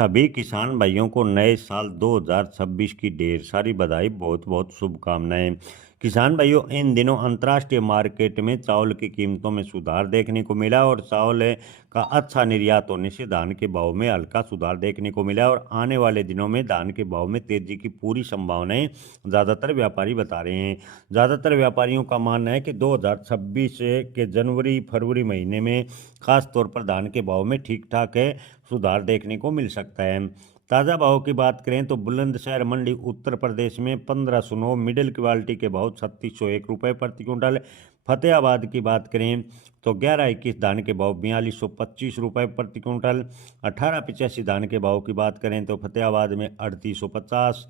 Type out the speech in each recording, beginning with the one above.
सभी किसान भाइयों को नए साल 2026 की ढेर सारी बधाई, बहुत बहुत शुभकामनाएं। किसान भाइयों, इन दिनों अंतर्राष्ट्रीय मार्केट में चावल की कीमतों में सुधार देखने को मिला और चावल का अच्छा निर्यात होने से धान के भाव में हल्का सुधार देखने को मिला और आने वाले दिनों में धान के भाव में तेजी की पूरी संभावनाएं ज़्यादातर व्यापारी बता रहे हैं। ज़्यादातर व्यापारियों का मानना है कि 2026 के जनवरी फरवरी महीने में खास तौर पर धान के भाव में ठीक ठाक है सुधार देखने को मिल सकता है। ताज़ा भाव की बात करें तो बुलंदशहर मंडी उत्तर प्रदेश में 1509, मिडिल क्वालिटी के भाव 3601 रुपये प्रति क्विंटल। फतेहाबाद की बात करें तो 1121 धान के भाव 4225 रुपये प्रति क्विंटल। 1885 धान के भाव की बात करें तो फतेहाबाद में 3850।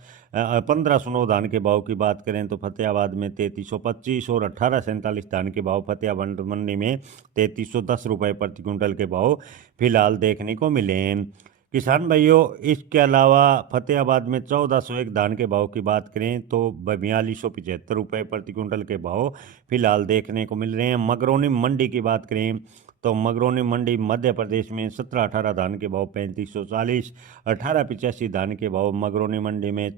1509 धान के भाव की बात करें तो फतेहाबाद में 3325 और 1847 धान के भाव फतेहाबाद मंडी में 3310 रुपये प्रति क्विंटल के भाव फिलहाल देखने को मिले हैं। किसान भाइयों, इसके अलावा फतेहाबाद में 1401 धान के भाव की बात करें तो 4275 रुपये प्रति क्विंटल के भाव फिलहाल देखने को मिल रहे हैं। मगरौनी मंडी की बात करें तो मगरौनी मंडी मध्य प्रदेश में 1718 धान के भाव 3540। 1885 धान के भाव मगरौनी मंडी में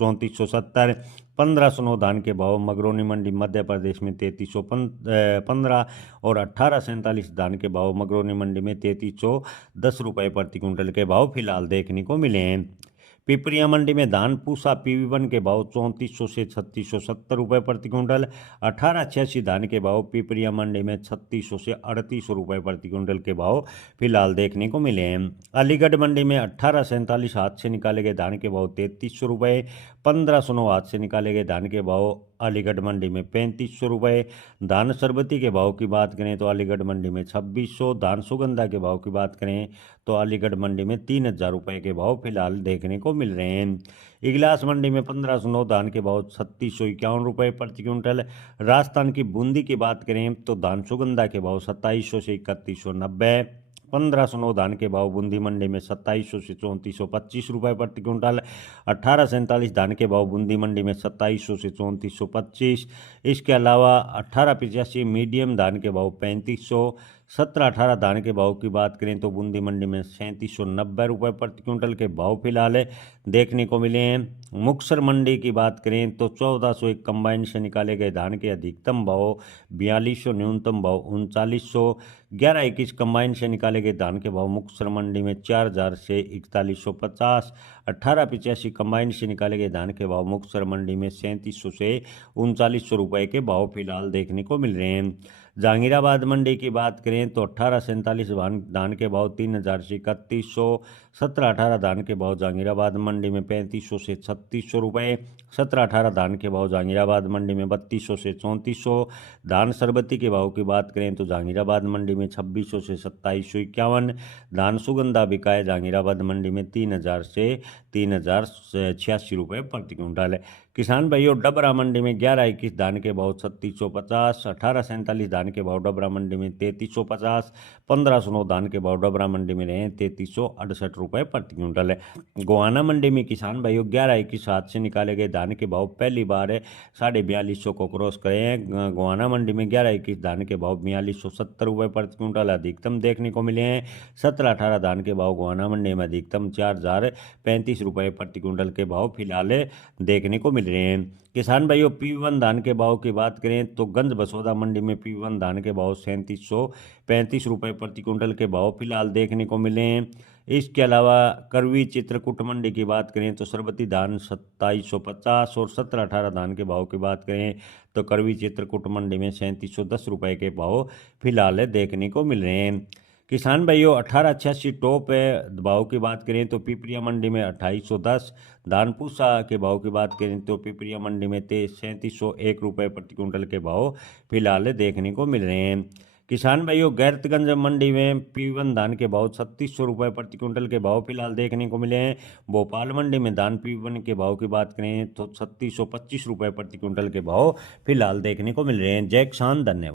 3470। 1509 धान के भाव मगरौनी मंडी मध्य प्रदेश में 3315 और 1847 धान के भाव मगरौनी मंडी में 3310 रुपये प्रति क्विंटल के भाव फिलहाल देखने को मिले हैं। पिपरिया मंडी में धान पूसा PV1 के भाव 3400 से 3670 रुपये प्रति क्विंटल। 1886 धान के भाव पिपरिया मंडी में 3600 से 3800 रुपये प्रति क्विंटल के भाव फिलहाल देखने को मिले हैं। अलीगढ़ मंडी में 1847 हाथ से निकाले गए धान के भाव 3300 रुपये। 1509 हाथ से निकाले गए धान के भाव अलीगढ़ मंडी में 3500 रुपये। धान सरबती के भाव की बात करें तो अलीगढ़ मंडी में 2600। धान सुगंधा के भाव की बात करें तो अलीगढ़ मंडी में 3000 रुपये के भाव फिलहाल देखने को मिल रहे हैं। इगलास मंडी में 1509 धान के भाव 3651 रुपये प्रति क्विंटल। राजस्थान की बूंदी की बात करें तो धान सुगंधा के भाव 2700 से 3190। 1509 धान के भाव बूंदी मंडी में 2700 से 3425 रुपये प्रति क्विंटल। 1847 धान के भाव बूंदी मंडी में 2700 से 3425। इसके अलावा 1885 मीडियम धान के भाव 3500। 1718 धान के भाव की बात करें तो बूंदी मंडी में 3790 रुपये प्रति क्विंटल के भाव फिलहाल देखने को मिले हैं। मुक्तसर मंडी की बात करें तो 1401 कंबाइन से निकाले गए धान के अधिकतम भाव 4200, न्यूनतम भाव 3900। 1121 कंबाइन से निकाले गए धान के भाव मुक्तसर मंडी में 4000 से 4150। 1885 कंबाइन से निकाले गए धान के भाव मुक्तसर मंडी में 3700 से 3900 रुपये के भाव फिलहाल देखने को मिल रहे हैं। जहांगीराबाद मंडी की बात करें तो 1847 धान के भाव 3000 से 3100। 1718 धान के भाव जहांगीराबाद मंडी में 3500 से 3600 रुपये। 1718 धान के भाव जहांगीराबाद मंडी में 3200 से 3400। धान सरबती के भाव की बात करें तो जहांगीराबाद मंडी में 2600 से 2751। धान सुगंधा बिका है जहांगीराबाद मंडी में 3000 से 3086 रुपये प्रति क्विंटल। किसान भाइयों, डबरा मंडी में 1121 धान के भाव 3650। 1847 धान के भाव डबरा मंडी में 3350। 1509 धान के भाव डबरा मंडी में रहे 3368 रुपये प्रति क्विंटल है। गोहाना मंडी में किसान भाइयों 1121 हाथ से निकाले गए धान के भाव पहली बार 4250 को क्रॉस करे हैं। गोहाना मंडी में 1121 धान के भाव 4270 रुपये प्रति क्विंटल अधिकतम देखने को मिले हैं। 1718 धान के भाव गोहाना मंडी में अधिकतम 4035 रुपये प्रति क्विंटल के भाव फिलहाल देखने को मिल रहे हैं। किसान भाइयों, PV1 धान के भाव की बात करें तो गंज बसोदा मंडी में PV1 धान के भाव 3735 रुपये प्रति क्विंटल के भाव फिलहाल देखने को मिले हैं। इसके अलावा करवी चित्रकूट मंडी की बात करें तो सरबती धान 2750 और 1718 धान के भाव की बात करें तो करवी चित्रकूट मंडी में 3710 रुपये के भाव फिलहाल देखने को मिल रहे हैं। किसान भाइयों, 1886 टॉप भाव की बात करें तो पिपरिया मंडी में 2810। धान पूसा के भाव की बात करें तो पिपरिया मंडी में 3701 रुपये प्रति क्विंटल के भाव फिलहाल देखने को मिल रहे हैं। किसान भाइयों, गैरतगंज मंडी में PV1 धान के भाव 3600 रुपये प्रति क्विंटल के भाव फिलहाल देखने को मिले हैं। भोपाल मंडी में धान PV1 के भाव की बात करें तो 3625 रुपये प्रति क्विंटल के भाव फिलहाल देखने को मिल रहे हैं। जय किसान, धन्यवाद।